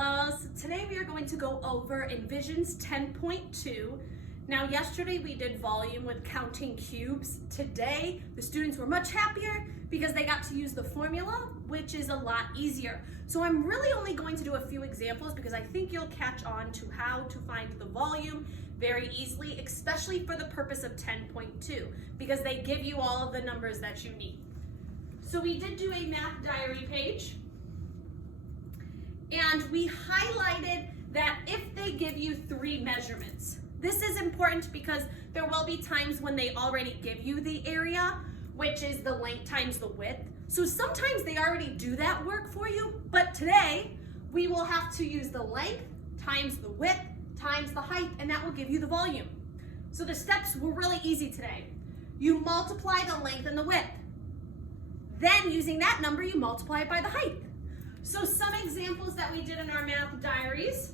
Hello, so today we are going to go over Envisions 10.2. Now yesterday we did volume with counting cubes. Today the students were much happier because they got to use the formula, which is a lot easier. So I'm really only going to do a few examples because I think you'll catch on to how to find the volume very easily, especially for the purpose of 10.2, because they give you all of the numbers that you need. So we did do a math diary page. And we highlighted that if they give you 3 measurements, this is important because there will be times when they already give you the area, which is the length times the width. So sometimes they already do that work for you, but today we will have to use the length times the width times the height, and that will give you the volume. So the steps were really easy today. You multiply the length and the width. Then using that number, you multiply it by the height. So some examples that we did in our math diaries,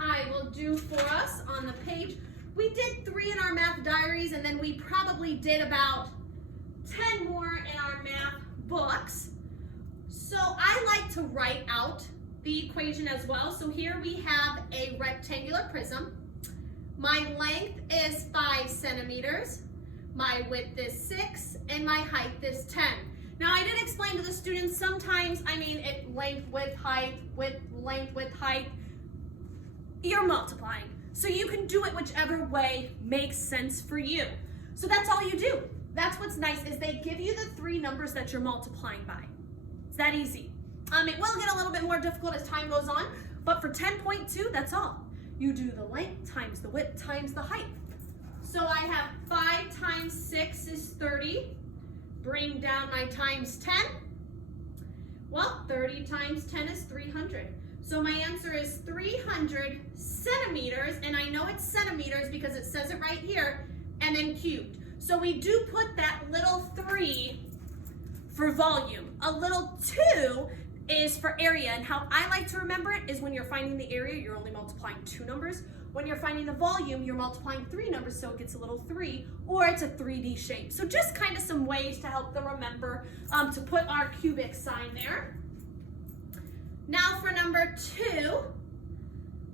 I will do for us on the page. We did 3 in our math diaries, and then we probably did about 10 more in our math books. So I like to write out the equation as well. So here we have a rectangular prism. My length is 5 centimeters, my width is 6, and my height is 10. Now I did explain to the students sometimes, length, width, height, length, width, height, you're multiplying. So you can do it whichever way makes sense for you. So that's all you do. That's what's nice is they give you the 3 numbers that you're multiplying by. It's that easy. It will get a little bit more difficult as time goes on, but for 10.2, that's all. You do the length times the width times the height. So I have 5 times 6 is 30. Bring down my times 10. Well, 30 times 10 is 300. So my answer is 300 centimeters, and I know it's centimeters because it says it right here, and then cubed. So we do put that little 3 for volume. A little 2 is for area, and how I like to remember it is when you're finding the area, you're only multiplying 2 numbers. When you're finding the volume, you're multiplying 3 numbers, so it gets a little 3, or it's a 3D shape. So just kind of some ways to help them remember to put our cubic sign there. Now for number 2,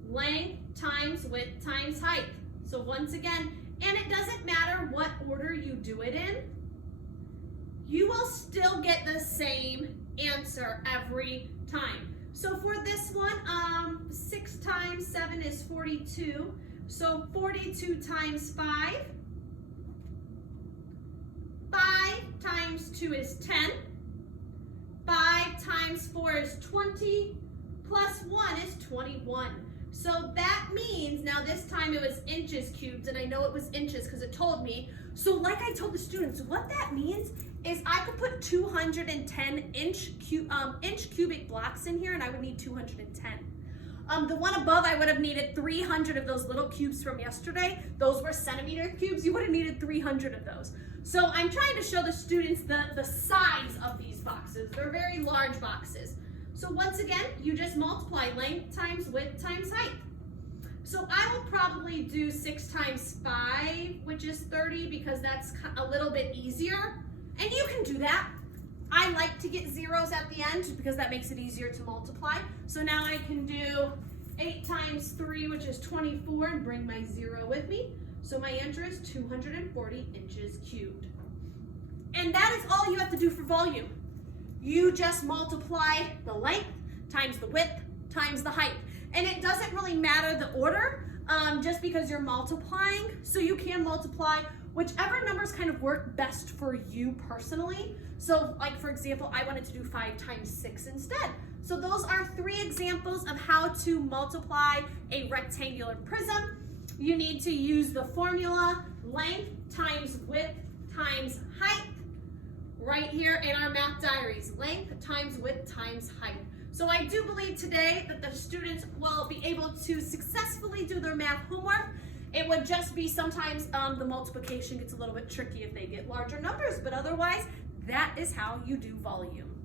length times width times height. So once again, and it doesn't matter what order you do it in, you will still get the same answer every time. So for this one, 6 times 7 is 42. So 42 times 5. 5 times 2 is 10. 5 times 4 is 20. Plus 1 is 21. So that means, now this time it was inches cubed, and I know it was inches because it told me. So like I told the students, what that means is I could put 210 inch cubic blocks in here, and I would need 210. The one above, I would have needed 300 of those little cubes from yesterday. Those were centimeter cubes. You would have needed 300 of those. So I'm trying to show the students the size of these boxes. They're very large boxes. So once again, you just multiply length times width times height. So I will probably do 6 times 5, which is 30, because that's a little bit easier. And you can do that. I like to get zeros at the end because that makes it easier to multiply. So now I can do 8 times 3, which is 24, and bring my 0 with me. So my answer is 240 inches cubed. And that is all you have to do for volume. You just multiply the length times the width times the height. And it doesn't really matter the order, just because you're multiplying. So you can multiply whichever numbers kind of work best for you personally. So like for example, I wanted to do 5 times 6 instead. So those are 3 examples of how to multiply a rectangular prism. You need to use the formula length times width times height right here in our math diaries. Length times width times height. So I do believe today that the students will be able to successfully do their math homework. It would just be sometimes the multiplication gets a little bit tricky if they get larger numbers, but otherwise, that is how you do volume.